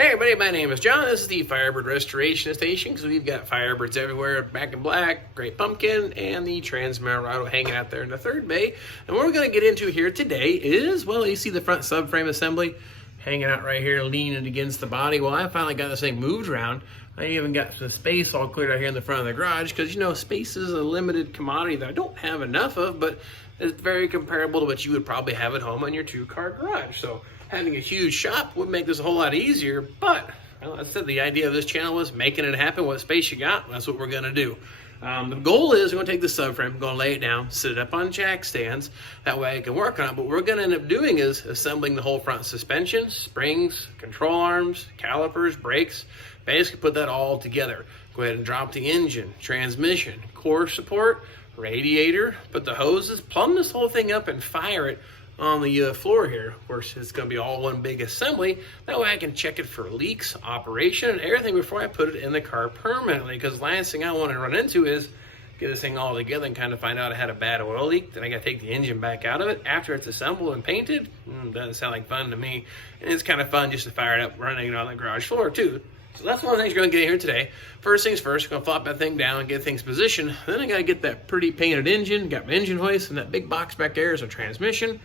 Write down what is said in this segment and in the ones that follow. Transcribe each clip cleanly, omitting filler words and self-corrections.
Hey everybody, my name is John. This is the Firebird Restoration Station because we've got Firebirds everywhere, Back in Black, Great Pumpkin, and the Transmarado hanging out there in the third bay. And what we're going to get into here today is, well, you see the front subframe assembly hanging out right here, leaning against the body. Well, I finally got this thing moved around. I even got some space all cleared out here in the front of the garage because, you know, space is a limited commodity that I don't have enough of, but it's very comparable to what you would probably have at home on your two-car garage. So having a huge shop would make this a whole lot easier, but well, I said the idea of this channel was making it happen. What space you got, that's what we're going to do. The goal is we're going to take the subframe, going to lay it down, sit it up on jack stands. That way I can work on it. But what we're going to end up doing is assembling the whole front suspension, springs, control arms, calipers, brakes. Basically put that all together. Go ahead and drop the engine, transmission, core support, radiator, put the hoses, plumb this whole thing up and fire it on the floor here. Of course, it's going to be all one big assembly. That way I can check it for leaks, operation, and everything before I put it in the car permanently. Because last thing I want to run into is get this thing all together and kind of find out I had a bad oil leak. Then I got to take the engine back out of it after it's assembled and painted. Doesn't sound like fun to me. And it's kind of fun just to fire it up, running it on the garage floor too. So that's one of the things we're going to get here today. First things first, we're going to flop that thing down and get things positioned. Then I got to get that pretty painted engine, got my engine hoist, and that big box back there is a transmission.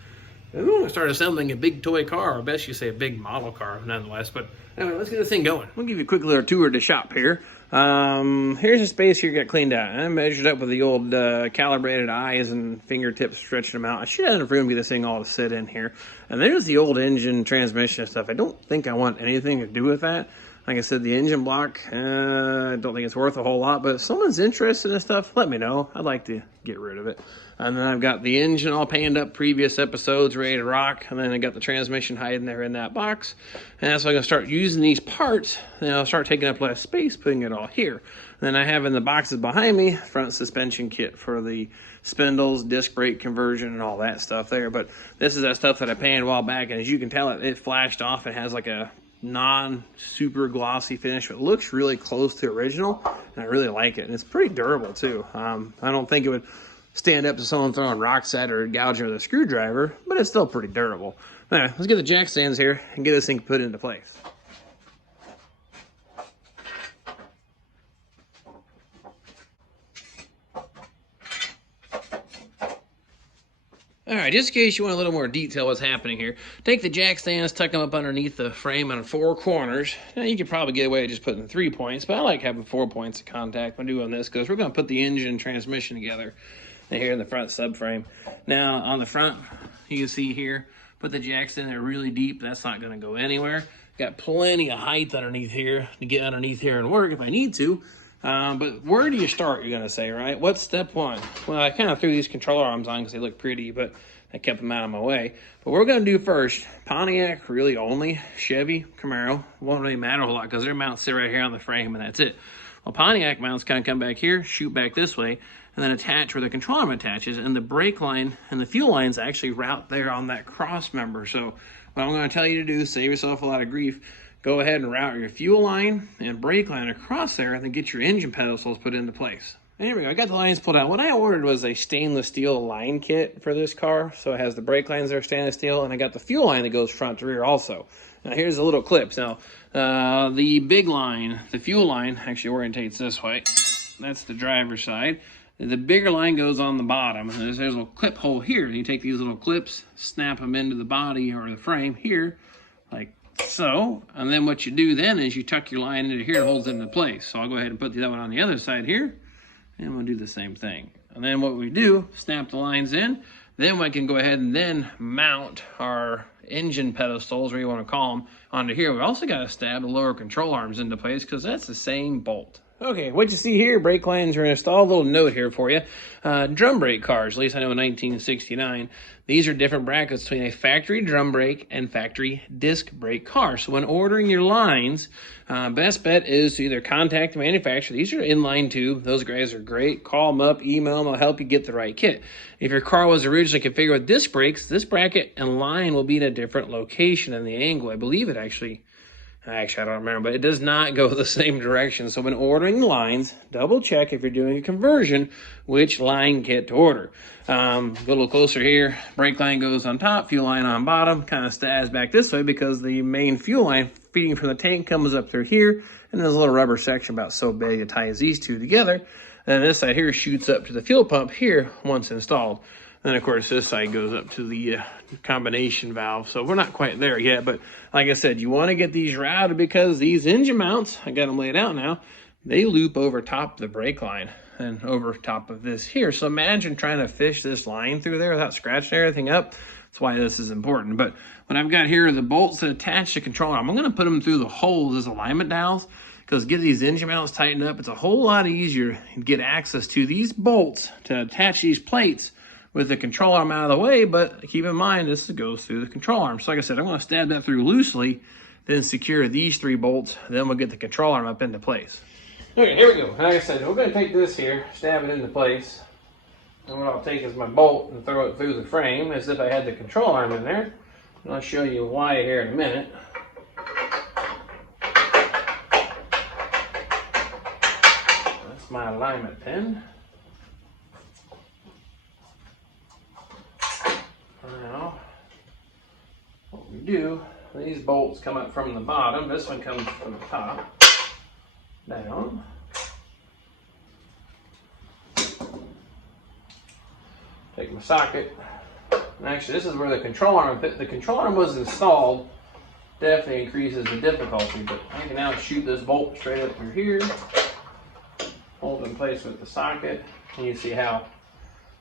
And we're going to start assembling a big toy car, or best you say a big model car nonetheless. But anyway, let's get this thing going. We'll give you a quick little tour of the shop here. Here's the space here got cleaned out. I measured up with the old calibrated eyes and fingertips, stretching them out. I should have enough room to get this thing all to sit in here. And there's the old engine, transmission and stuff. I don't think I want anything to do with that. Like I said, the engine block, I don't think it's worth a whole lot, but if someone's interested in this stuff, let me know. I'd like to get rid of it. And then I've got the engine all painted up, previous episodes, ready to rock. And then I got the transmission hiding there in that box. And so I'm going to start using these parts, and I'll start taking up less space, putting it all here. And then I have in the boxes behind me, front suspension kit for the spindles, disc brake conversion, and all that stuff there. But this is that stuff that I painted a while back, and as you can tell, it flashed off. It has like a non-super glossy finish. It looks really close to original, and I really like it. And it's pretty durable too. I don't think it would stand up to someone throwing rocks at it or gouging with a screwdriver, but it's still pretty durable. Anyway, let's get the jack stands here and get this thing put into place. All right, just in case you want a little more detail what's happening here, take the jack stands, tuck them up underneath the frame on 4 corners. Now, you could probably get away with just putting 3 points, but I like having 4 points of contact when doing this because we're going to put the engine and transmission together here in the front subframe. Now, on the front, you can see here, put the jacks in there really deep. That's not going to go anywhere. Got plenty of height underneath here to get underneath here and work if I need to. But where do you start, you're going to say, right? What's step one? Well, I kind of threw these controller arms on because they look pretty, but I kept them out of my way. But what we're going to do first, Pontiac really only, Chevy, Camaro, won't really matter a whole lot because their mounts sit right here on the frame and that's it. Well, Pontiac mounts kind of come back here, shoot back this way, and then attach where the control arm attaches, and the brake line and the fuel lines actually route there on that cross member. So what I'm going to tell you to do, save yourself a lot of grief, go ahead and route your fuel line and brake line across there and then get your engine pedestals put into place. And here we go, I got the lines pulled out. What I ordered was a stainless steel line kit for this car. So it has the brake lines that are stainless steel, and I got the fuel line that goes front to rear also. Now here's the little clips. Now the big line, the fuel line, actually orientates this way. That's the driver's side. The bigger line goes on the bottom. And there's a little clip hole here. You take these little clips, snap them into the body or the frame here, like so, and then what you do then is you tuck your line into here and holds it into place. So I'll go ahead and put that one on the other side here, and we'll do the same thing. And then what we do, snap the lines in, then we can go ahead and then mount our engine pedestals, or you want to call them, onto here. We also got to stab the lower control arms into place because that's the same bolt. Okay, what you see here, brake lines are installed. A little note here for you. Drum brake cars, at least I know in 1969, these are different brackets between a factory drum brake and factory disc brake car. So when ordering your lines, best bet is to either contact the manufacturer. These are inline tube. Those guys are great. Call them up, email them. They'll help you get the right kit. If your car was originally configured with disc brakes, this bracket and line will be in a different location in the angle. I believe it actually Actually, I don't remember, but it does not go the same direction. So when ordering lines, double check if you're doing a conversion, which line kit to order. Go a little closer here. Brake line goes on top, fuel line on bottom, kind of stabs back this way because the main fuel line feeding from the tank comes up through here, and there's a little rubber section about so big it ties these two together. And this side here shoots up to the fuel pump here once installed. Then, of course, this side goes up to the combination valve. So we're not quite there yet. But like I said, you want to get these routed because these engine mounts, I got them laid out now, they loop over top of the brake line and over top of this here. So imagine trying to fish this line through there without scratching everything up. That's why this is important. But what I've got here are the bolts that attach the controller. I'm going to put them through the holes as alignment dowels, because get these engine mounts tightened up, it's a whole lot easier to get access to these bolts to attach these plates with the control arm out of the way. But keep in mind, this goes through the control arm. So like I said, I'm going to stab that through loosely, then secure these 3 bolts, then we'll get the control arm up into place. Okay, here we go. Like I said, we're going to take this here, stab it into place, and what I'll take is my bolt and throw it through the frame as if I had the control arm in there. And I'll show you why here in a minute. That's my alignment pin. Now, what we do, these bolts come up from the bottom. This one comes from the top, down. Take my socket. And actually, this is where the control arm was installed. Definitely increases the difficulty, but I can now shoot this bolt straight up through here, hold it in place with the socket, and you see how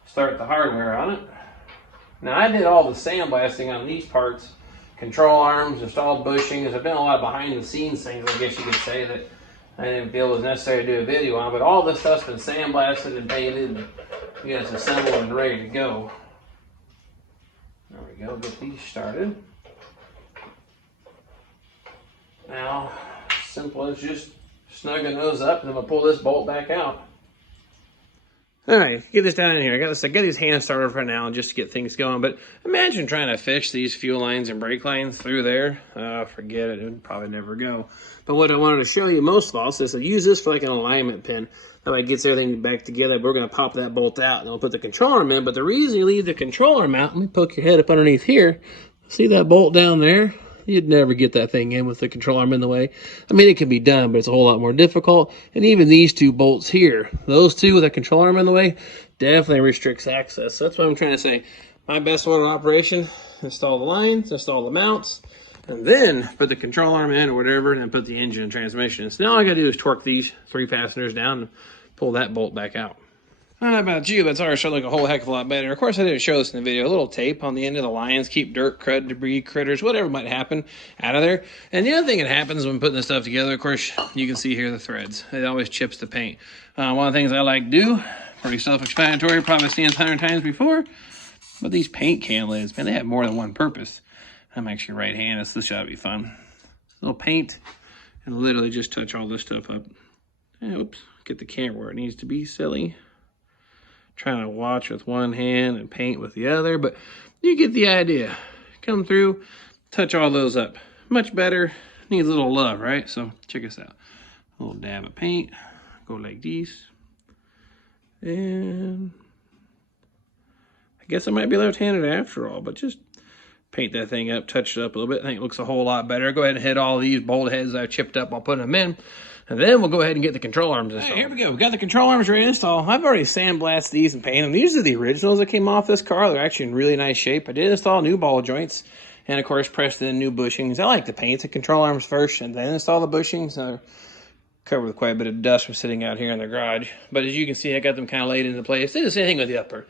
start the hardware on it. Now, I did all the sandblasting on these parts, control arms, installed bushings. I've done a lot of behind the scenes things, I guess you could say, that I didn't feel it was necessary to do a video on, but all this stuff's been sandblasted and painted, and you guys assembled and ready to go. There we go, get these started. Now, simple as just snugging those up, and then we'll pull this bolt back out. All right, get this down in here. I got these hands started for now just to get things going. But imagine trying to fish these fuel lines and brake lines through there. Forget it. It would probably never go. But what I wanted to show you most of all is I use this for like an alignment pin. That way it gets everything back together. We're going to pop that bolt out and we'll put the control arm in. But the reason you leave the control arm out, let me poke your head up underneath here. See that bolt down there? You'd never get that thing in with the control arm in the way. I mean, it can be done, but it's a whole lot more difficult. And even these 2 bolts here, those 2 with a control arm in the way, definitely restricts access. So that's what I'm trying to say. My best order of operation, install the lines, install the mounts, and then put the control arm in or whatever, and then put the engine and transmission in. So now all I gotta do is torque these 3 fasteners down and pull that bolt back out. I don't know about you, but it's already starting to look a whole heck of a lot better. Of course, I didn't show this in the video. A little tape on the end of the lines, keep dirt, crud, debris, critters, whatever might happen out of there. And the other thing that happens when putting this stuff together, of course, you can see here the threads. It always chips the paint. One of the things I like to do, pretty self-explanatory, probably seen it 100 times before, but these paint can lids, man, they have more than one purpose. I'm actually right-handed, so this ought to be fun. A little paint, and literally just touch all this stuff up. Oops, get the camera where it needs to be, silly. Trying to watch with one hand and paint with the other, but you get the idea. Come through, touch all those up. Much better, needs a little love, right? So check this out. A little dab of paint, go like this. And I guess I might be left-handed after all, but just paint that thing up, touch it up a little bit. I think it looks a whole lot better. Go ahead and hit all these bolt heads I've chipped up while putting them in. And then we'll go ahead and get the control arms installed. Right, here we go. We've got the control arms ready to install. I've already sandblasted these and painted them. These are the originals that came off this car. They're actually in really nice shape. I did install new ball joints and, of course, pressed in new bushings. I like to paint the control arms first and then install the bushings. They're covered with quite a bit of dust from sitting out here in the garage. But as you can see, I got them kind of laid into place. Did the same thing with the upper.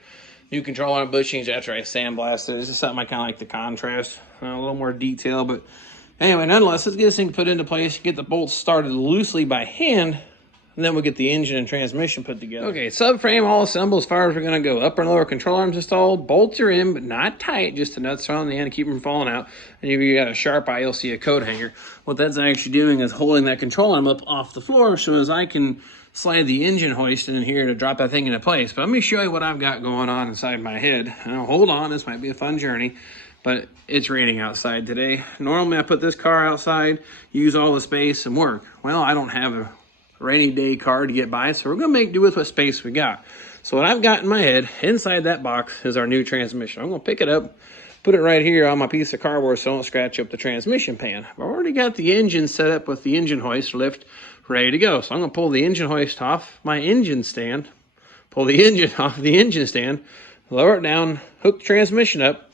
New control arm bushings after I sandblasted. This is something I kind of like the contrast. A little more detail, but anyway, nonetheless, let's get this thing put into place, get the bolts started loosely by hand, and then we'll get the engine and transmission put together. Okay, subframe all assembled as far as we're going to go. Upper and lower control arms installed. Bolts are in, but not tight, just the nuts on the end to keep them from falling out. And if you got a sharp eye, you'll see a coat hanger. What that's actually doing is holding that control arm up off the floor so as I can slide the engine hoist in here to drop that thing into place. But let me show you what I've got going on inside my head. Now, hold on, this might be a fun journey. but it's raining outside today. Normally I put this car outside, use all the space and work. Well, I don't have a rainy day car to get by, so we're gonna make do with what space we got. So what I've got in my head, inside that box is our new transmission. I'm gonna pick it up, put it right here on my piece of cardboard so I don't scratch up the transmission pan. I've already got the engine set up with the engine hoist lift ready to go. So I'm gonna pull the engine hoist off my engine stand, pull the engine off the engine stand, lower it down, hook the transmission up,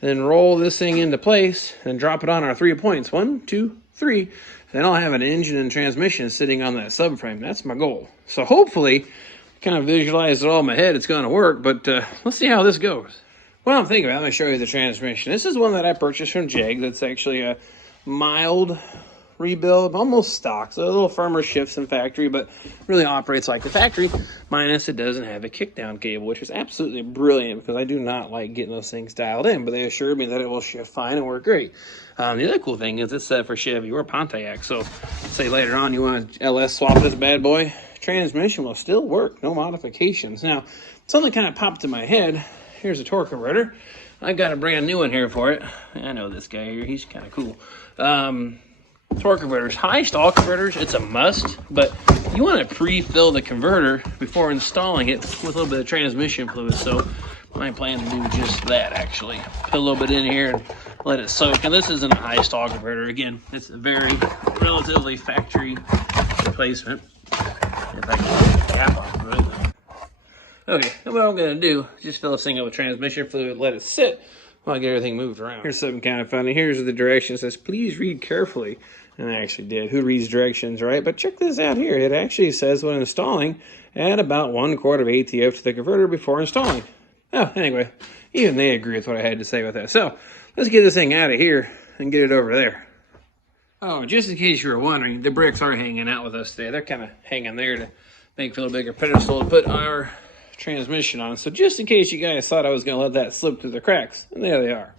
then roll this thing into place and drop it on our 3 points. 1, 2, 3. Then I'll have an engine and transmission sitting on that subframe. That's my goal. So hopefully, kind of visualize it all in my head, it's going to work, but let's see how this goes. What I'm thinking about, I'm going to show you the transmission. This is one that I purchased from Jag. That's actually a mild rebuild, almost stock, so a little firmer shifts in factory, but really operates like the factory, minus it doesn't have a kickdown cable, which is absolutely brilliant because I do not like getting those things dialed in, but they assured me that it will shift fine and work great. The other cool thing is it's set for Chevy or Pontiac, so say later on you want to LS swap this bad boy, transmission will still work, no modifications. Now, something kind of popped in my head. Here's a torque converter. I got a brand new one here for it. I know this guy here, he's kind of cool. Torque converters, high stall converters, it's a must, but you want to pre-fill the converter before installing it with a little bit of transmission fluid. So I plan to do just that, actually. Put a little bit in here and let it soak. And this isn't a high stall converter. Again, it's a very relatively factory replacement. If I can get the cap off of it. Okay, and what I'm going to do is just fill this thing up with transmission fluid, let it sit while I get everything moved around. Here's something kind of funny. Here's the directions. It says, please read carefully. And I actually did. Who reads directions, right? But check this out here. It actually says when installing, add about 1/4 of ATF to the converter before installing. Oh, anyway, even they agree with what I had to say with that. So let's get this thing out of here and get it over there. Oh, just in case you were wondering, the bricks are hanging out with us today. They're kind of hanging there to make a little bigger pedestal to put our transmission on. So just in case you guys thought I was going to let that slip through the cracks, and there they are.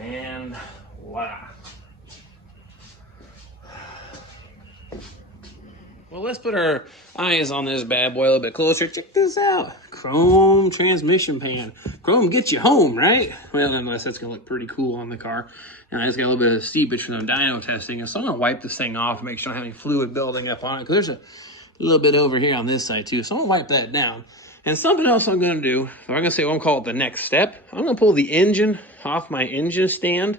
And voila. Well, let's put our eyes on this bad boy a little bit closer. Check this out. Chrome transmission pan. Chrome gets you home, right? Well, unless that's going to look pretty cool on the car. Now, it's got a little bit of seepage from the dyno testing. So I'm going to wipe this thing off and make sure I don't have any fluid building up on it. Because there's a little bit over here on this side, too. So I'm going to wipe that down. And something else I'm going to do, I'm going to say, I'll call it the next step. I'm going to pull the engine off my engine stand.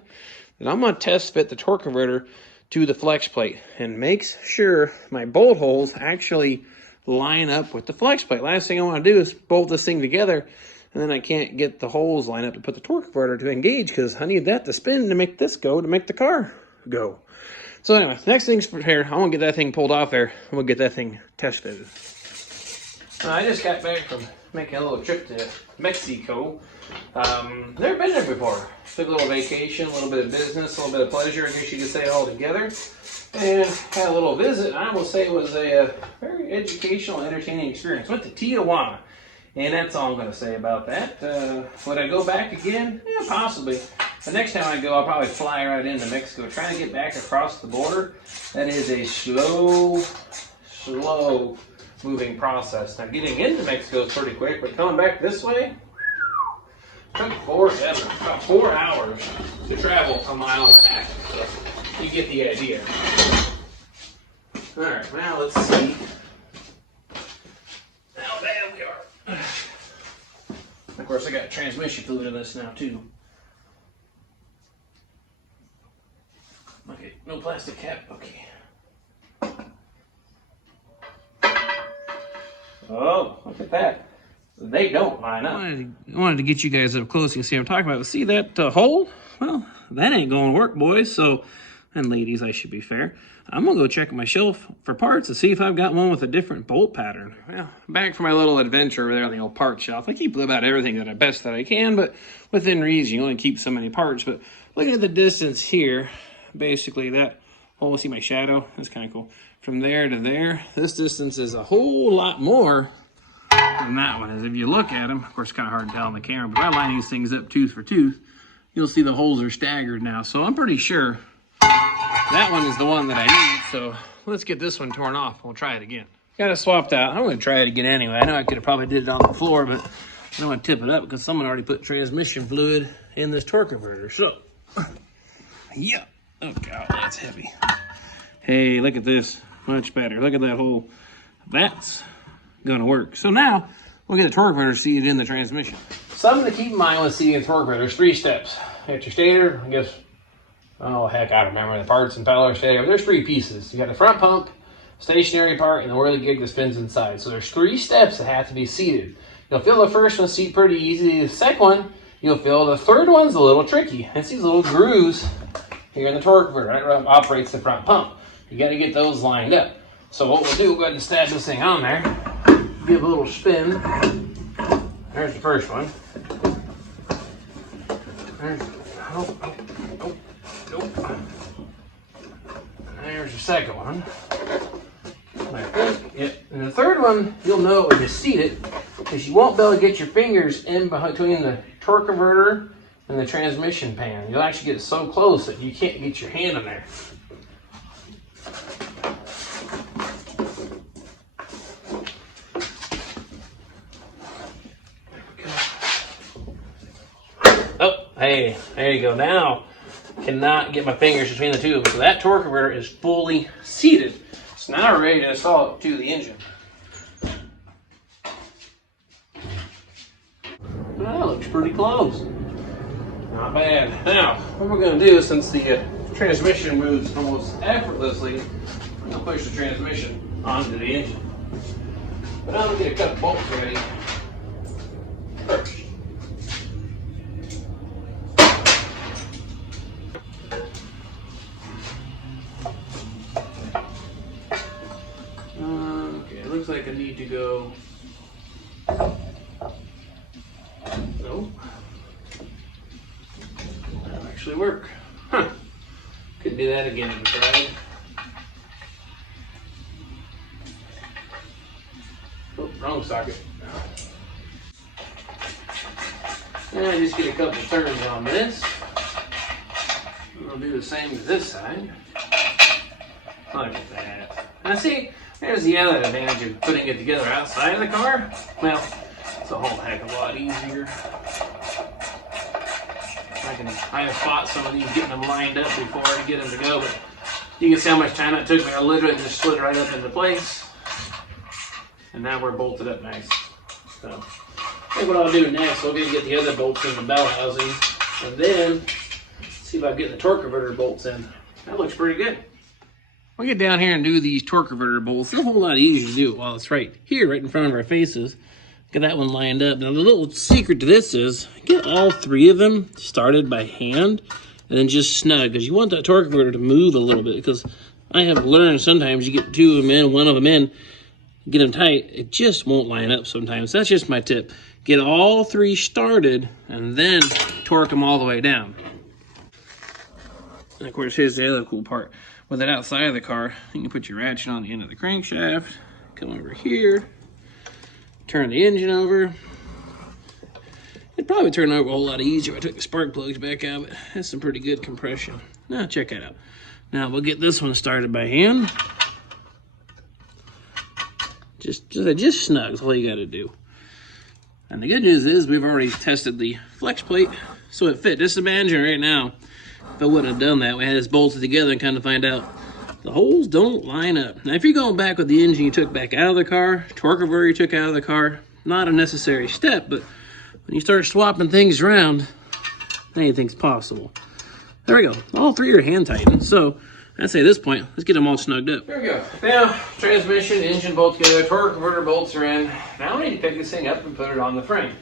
And I'm going to test fit the torque converter to the flex plate and make sure my bolt holes actually line up with the flex plate. Last thing I want to do is bolt this thing together, and then I can't get the holes lined up to put the torque converter to engage because I need that to spin to make this go, to make the car go. So anyway, next thing's here. I want to get that thing pulled off there. I'm going to get that thing test fitted. I just got back from making a little trip to Mexico. Never been there before. Took a little vacation, a little bit of business, a little bit of pleasure, I guess you could say it all together. And had a little visit. I will say it was a very educational, entertaining experience. Went to Tijuana. And that's all I'm going to say about that. Would I go back again? Yeah, possibly. The next time I go, I'll probably fly right into Mexico. Trying to get back across the border, that is a slow moving process. Now, getting into Mexico is pretty quick, but coming back this way, took about 4 hours to travel a mile and a half. So you get the idea. All right, now let's see how bad we are. Of course, I got transmission fluid in this now too. Okay, no plastic cap. Okay. Oh, look at that. They don't line up. I wanted to get you guys up close. You can see what I'm talking about. See that hole? Well, that ain't going to work, boys. So and ladies, I should be fair, I'm gonna go check my shelf for parts to see if I've got one with a different bolt pattern. Well, back for my little adventure over there on the old part shelf. I keep about everything that I best that I can, but within reason. You only keep so many parts. But looking at the distance here, basically that, oh, see my shadow? That's kind of cool. From there to there, this distance is a whole lot more than that one is. If you look at them, of course, it's kind of hard to tell on the camera, but if I line these things up tooth for tooth, you'll see the holes are staggered now. So I'm pretty sure that one is the one that I need. So let's get this one torn off. We'll try it again. Got it swapped out. I'm going to try it again anyway. I know I could have probably did it on the floor, but I don't want to tip it up because someone already put transmission fluid in this torque converter. So, yeah. Oh, God, that's heavy. Hey, look at this. Much better. Look at that hole. That's going to work. So now, we'll get the torque converter seated in the transmission. Something to keep in mind with seating the torque converter. There's 3 steps. You got your stator, I guess. Oh, heck, I don't remember the parts and impeller stator. There's 3 pieces. You got the front pump, stationary part, and the whirly gig that spins inside. So there's 3 steps that have to be seated. You'll feel the first one seat pretty easy. The second one, you'll feel the third one's a little tricky. It's these little grooves here in the torque converter. Right where it operates the front pump. You got to get those lined up. So what we'll do, we'll go ahead and stab this thing on there. Give a little spin. There's the first one. There's, There's the second one. I think, yep. And the third one, you'll know when you seat it, because you won't be able to get your fingers in between the torque converter and the transmission pan. You'll actually get so close that you can't get your hand in there. Oh, hey, there you go. Now, cannot get my fingers between the two of them. So that torque converter is fully seated. So now we're ready to install it to the engine. That looks pretty close. Not bad. Now, what we're going to do, since the transmission moves almost effortlessly, I'm going to push the transmission onto the engine. But I'm going to get a couple bolts ready first. Looks like I need to go. No. That'll actually work. Huh. Could do that again if I tried. Oh, wrong socket. And I just get a couple turns on this. I'll do the same to this side. Look at that. Now see, there's the other advantage of putting it together outside of the car. Well, it's a whole heck of a lot easier. I have fought some of these getting them lined up before to get them to go, but you can see how much time it took me. I literally just slid right up into place. And now we're bolted up nice. So, I think what I'll do next, we'll get the other bolts in the bell housing, and then see if I can get the torque converter bolts in. That looks pretty good. We'll get down here and do these torque converter bolts. It's a whole lot easier to do it while it's right here, right in front of our faces. Get that one lined up. Now the little secret to this is get all 3 of them started by hand and then just snug, because you want that torque converter to move a little bit, because I have learned sometimes you get 2 of them in, 1 of them in, get them tight, it just won't line up sometimes. That's just my tip. Get all 3 started and then torque them all the way down. And of course, here's the other cool part. With it outside of the car, you can put your ratchet on the end of the crankshaft, come over here, turn the engine over. It'd probably turn over a whole lot easier if I took the spark plugs back out, but that's some pretty good compression. Now, check that out. Now, we'll get this one started by hand. Just snug is all you got to do. And the good news is we've already tested the flex plate, so it fit. This is my engine right now. If I wouldn't have done that, we had this bolted together and kind of find out the holes don't line up. Now, if you're going back with the engine you took back out of the car, torque converter you took out of the car, not a necessary step, but when you start swapping things around, anything's possible. There we go. All 3 are hand tightened. So I'd say at this point, let's get them all snugged up. There we go. Now, transmission, engine bolt together, torque converter bolts are in. Now we need to pick this thing up and put it on the frame.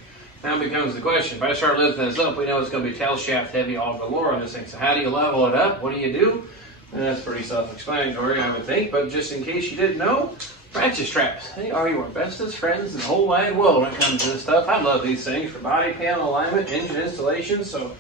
Now becomes the question, if I start lifting this up, we know it's going to be tail shaft heavy all galore on this thing. So how do you level it up? What do? And that's pretty self-explanatory, I would think, but just in case you didn't know, ratchet straps. They are your bestest friends in the whole wide world when it comes to this stuff. I love these things for body panel alignment, engine installation, so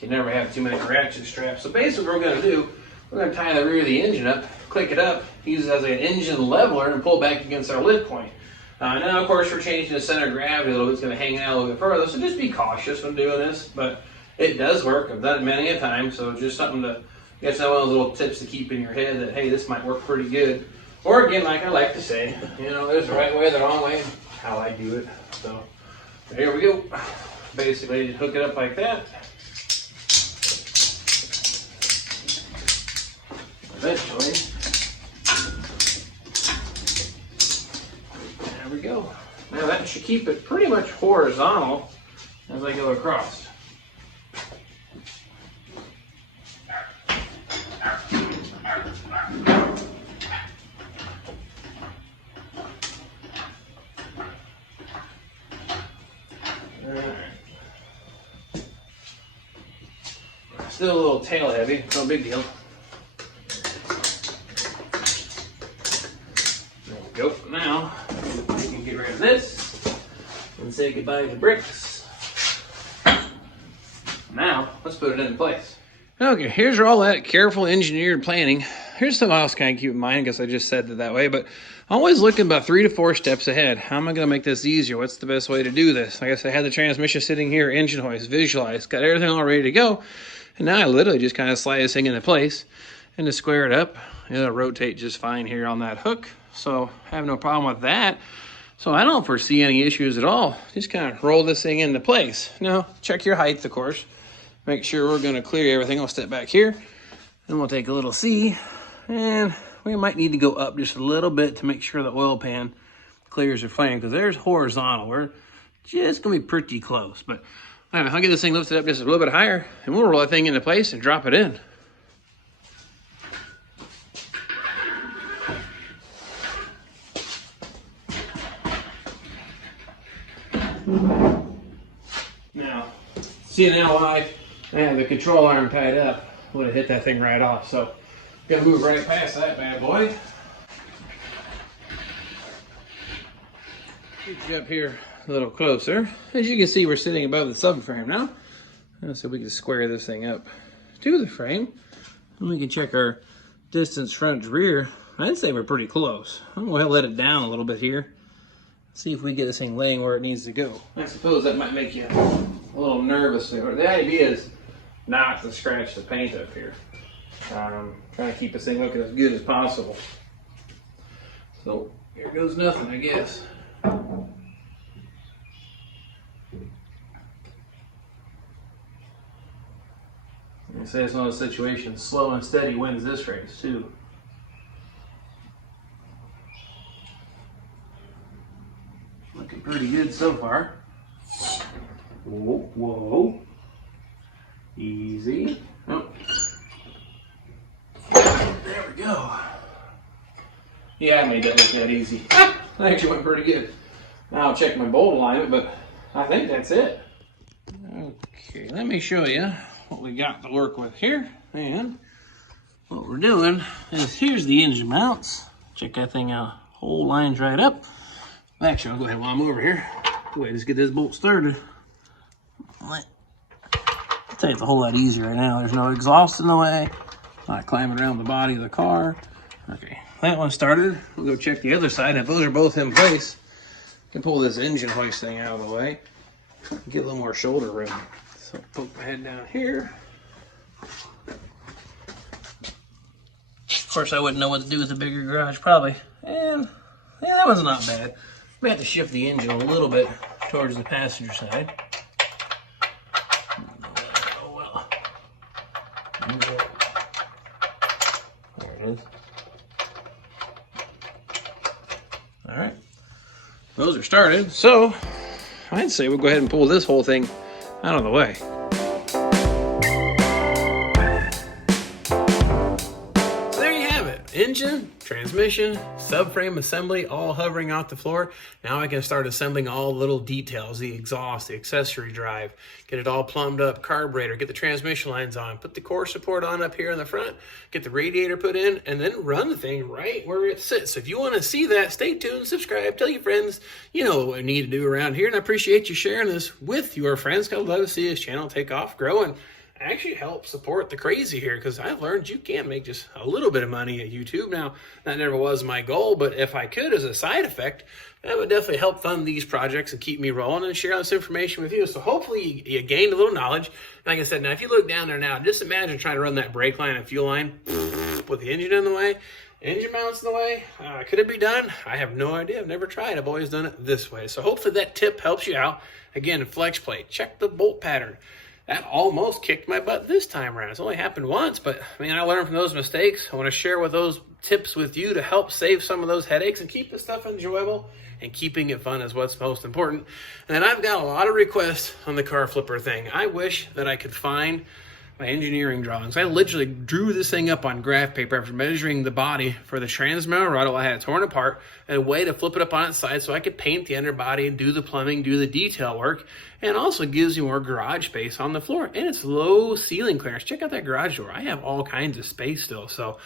you never have too many ratchet straps. So basically what we're going to do, we're going to tie the rear of the engine up, click it up, use it as an engine leveler, and pull back against our lid point. Now, of course, we're changing the center of gravity a little bit. It's going to hang out a little bit further, so just be cautious when doing this, but it does work. I've done it many a time, so just something to get some of those little tips to keep in your head that, hey, this might work pretty good. Or again, like I like to say, you know, there's the right way, the wrong way, how I do it. So here we go. Basically, just hook it up like that. Eventually, there we go. Now that should keep it pretty much horizontal as I go across. Still a little tail heavy, no big deal. There we go. Now, we can get rid of this and say goodbye to the bricks. Now, let's put it in place. Okay, here's all that careful engineered planning. Here's something else kind of keep in mind. I guess I just said it that way, but always looking about 3 to 4 steps ahead. How am I going to make this easier? What's the best way to do this? Like I said, I had the transmission sitting here, engine hoist, visualized, got everything all ready to go. And now I literally just kind of slide this thing into place and to square it up. It'll rotate just fine here on that hook. So I have no problem with that. So I don't foresee any issues at all. Just kind of roll this thing into place. Now, check your height, of course. Make sure we're going to clear everything. I'll step back here and we'll take a little C. And we might need to go up just a little bit to make sure the oil pan clears the flame, because there's horizontal. We're just going to be pretty close. But I'll get this thing lifted up just a little bit higher, and we'll roll that thing into place and drop it in. Now, see now why I have the control arm tied up, would have hit that thing right off. So, gonna move right past that bad boy. Get you up here a little closer. As you can see, we're sitting above the subframe now. So we can square this thing up to the frame. And we can check our distance front to rear. I'd say we're pretty close. I'm gonna let it down a little bit here. See if we get this thing laying where it needs to go. I suppose that might make you a little nervous. The idea is not to scratch the paint up here. Trying to keep this thing looking as good as possible. So here goes nothing, I guess. I say it's one of those situations, slow and steady wins this race too. Looking pretty good so far. Whoa, whoa. Easy. Oh. There we go. Yeah, I made that look that easy. That actually went pretty good. Now I'll check my bolt alignment, but I think that's it. Okay, let me show you what we got to work with here. And what we're doing is, here's the engine mounts. Check that thing out. Whole line's right up. Actually, I'll go ahead while I'm over here. Go ahead, just get this bolt started. I'll tell you, it's a whole lot easier right now. There's no exhaust in the way. Not climbing around the body of the car. Okay, that one started. We'll go check the other side. If those are both in place, I can pull this engine hoist thing out of the way. Get a little more shoulder room. So poke my head down here. Of course, I wouldn't know what to do with a bigger garage, probably. And yeah, that one's not bad. We have to shift the engine a little bit towards the passenger side. Oh well. There it is. All right. Those are started. So I'd say we'll go ahead and pull this whole thing out of the way. engine, transmission, subframe assembly, all hovering off the floor. Now I can start assembling all the little details, the exhaust, the accessory drive, get it all plumbed up, carburetor, get the transmission lines on, put the core support on up here in the front, get the radiator put in, and then run the thing right where it sits. So if you want to see that, stay tuned, subscribe, tell your friends. You know what we need to do around here, and I appreciate you sharing this with your friends. I'd love to see this channel take off, grow, and actually help support the crazy here, because I've learned you can make just a little bit of money at YouTube. Now, that never was my goal, but if I could as a side effect, that would definitely help fund these projects and keep me rolling and share this information with you. So hopefully you gained a little knowledge. Like I said, now if you look down there now, just imagine trying to run that brake line and fuel line with the engine in the way, engine mounts in the way. Could it be done? I have no idea. I've never tried. I've always done it this way. So hopefully that tip helps you out. Again, flex plate, check the bolt pattern. That almost kicked my butt this time around. It's only happened once, but I learned from those mistakes. I want to share with those tips with you to help save some of those headaches and keep the stuff enjoyable, and keeping it fun is what's most important. And I've got a lot of requests on the car flipper thing. I wish that I could find my engineering drawings. I literally drew this thing up on graph paper after measuring the body for the transmitter rattle. I had it torn apart, and a way to flip it up on its side so I could paint the underbody and do the plumbing, do the detail work, and also gives you more garage space on the floor. And it's low ceiling clearance. Check out that garage door. I have all kinds of space still. So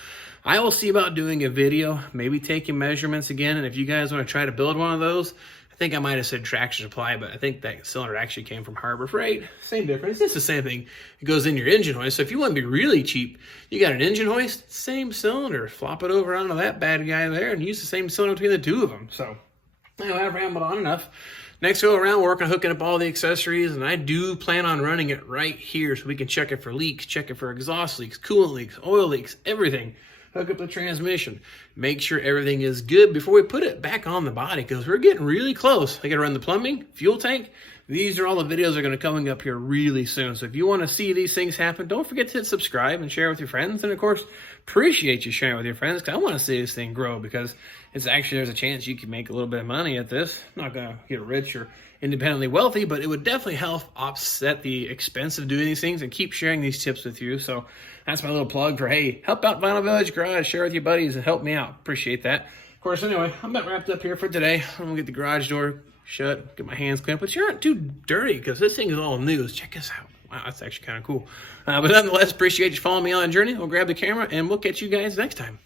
I will see about doing a video, maybe taking measurements again. And if you guys want to try to build one of those, I think I might have said Traction Supply, but I think that cylinder actually came from Harbor Freight. Same difference. It's the same thing. It goes in your engine hoist. So if you want to be really cheap, you got an engine hoist, same cylinder. Flop it over onto that bad guy there and use the same cylinder between the two of them. So anyway, I've rambled on enough. Next go around, we're working on hooking up all the accessories, and I do plan on running it right here so we can check it for leaks, check it for exhaust leaks, coolant leaks, oil leaks, everything. Hook up the transmission, make sure everything is good before we put it back on the body, because we're getting really close. I gotta run the plumbing, fuel tank. These are all the videos that are gonna coming up here really soon. So if you wanna see these things happen, don't forget to hit subscribe and share with your friends. And of course, appreciate you sharing with your friends, because I wanna see this thing grow, because it's actually, there's a chance you can make a little bit of money at this. I'm not gonna get rich or independently wealthy, but it would definitely help offset the expense of doing these things and keep sharing these tips with you. So that's my little plug for, hey, help out Vinyl Village Garage, share with your buddies and help me out. Appreciate that. Of course, anyway, I'm about wrapped up here for today. I'm gonna get the garage door shut, get my hands clean, but you aren't too dirty because this thing is all new. Check this out. Wow, that's actually kind of cool. But nonetheless, appreciate you following me on the journey. We'll grab the camera and we'll catch you guys next time.